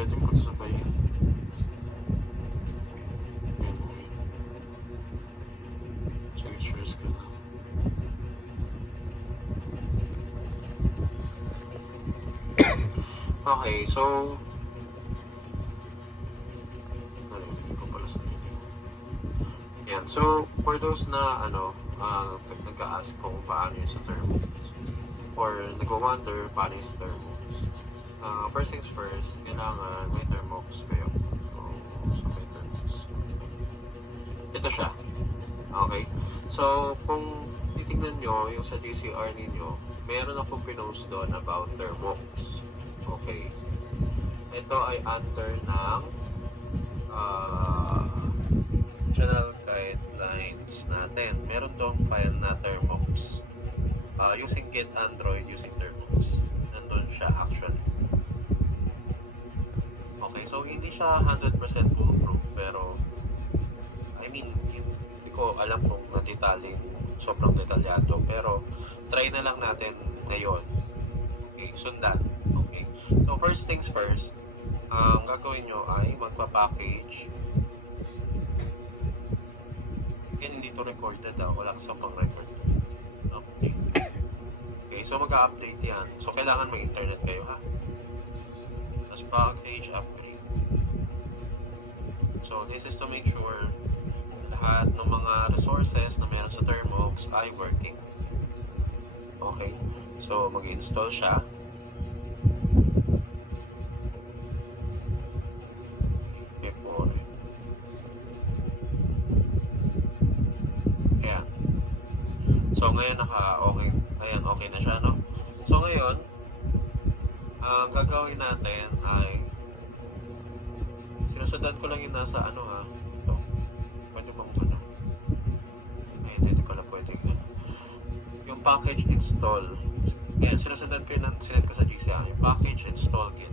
pwedeng pagsabayin. Pictures ko na. Okay, so hindi ko pala sa video. Yan, so for those na nag-a-ask kung paano yung sa thermos or nag-wonder paano yung sa thermos, first things first, kailangan may thermos kayo. So may thermos. Ito siya. Okay, so kung titignan nyo yung sa GCR ninyo, meron akong pinost doon about thermos. Okay, ito ay under ng general guidelines natin. Meron tong file na thermos. Using Get Android using thermos. Nandun siya actually. Okay, so hindi siya 100% foolproof, pero I mean, hindi ko alam kung nadetaling sobrang detalyado, pero try na lang natin ngayon. Okay, sundan. Okay, so first things first, ang gagawin nyo ay magpa-package. Yan, hindi to recorded wala sa pang-record. Okay. Okay, so mag-update yan. So kailangan may internet kayo, ha? Tapos package upgrade. So this is to make sure lahat ng mga resources na meron sa Thermox ay working. Okay, so mag-install siya. Ayan. So ngayon okay na siya, no? So ngayon, ang gagawin natin ay sinusundan ko lang yung nasa ito. Pwede bang ito na? Ay, hindi ko lang pwede yun. Yung package install. Ayan, sinusundan ko yung sinend ko sa GCR. Yung package install kit.